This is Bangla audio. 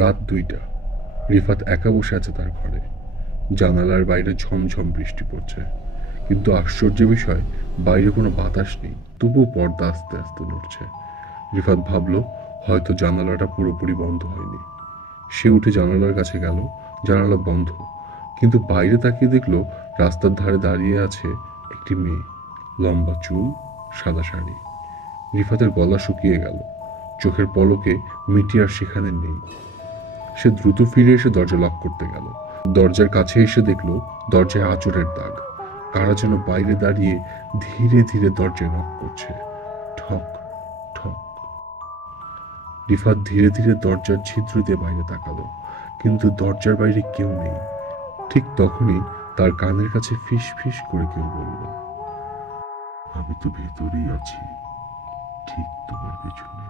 রাত 2টা। রিফাত একা বসে আছে তার ঘরে। জানালার বাইরে ঝমঝম বৃষ্টি পড়ছে, কিন্তু আশ্চর্যের বিষয় বাইরে কোনো বাতাস নেই, তবুও পর্দা আস্তে আস্তে নড়ছে। রিফাত ভাবল হয়তো জানালাটা পুরোপুরি বন্ধ হয়নি। সে উঠে জানালার কাছে গেল। জানালা বন্ধ, কিন্তু বাইরে তাকিয়ে দেখলো রাস্তার ধারে দাঁড়িয়ে আছে একটি মেয়ে। লম্বা চুল, সাদা শাড়ি। রিফাতের গলা শুকিয়ে গেল, চোখের পলকে মিটি আর সেখানে নেই। সে দ্রুত ফিরে এসে দরজা লক করতে গেল। দরজার কাছে এসে দেখলো দরজায় আঁচড়ের দাগ। কারা যেন বাইরে দাঁড়িয়ে ধীরে ধীরে দরজায় নক করছে। ঠক ঠক। রিফাত ধীরে ধীরে দরজার ছিদ্র দিয়ে বাইরে তাকালো, কিন্তু দরজার বাইরে কেউ নেই। ঠিক তখনই তার কানের কাছে ফিস ফিস করে কেউ বলল, আমি তো ভেতরেই আছি, ঠিক তোমার পেছনে।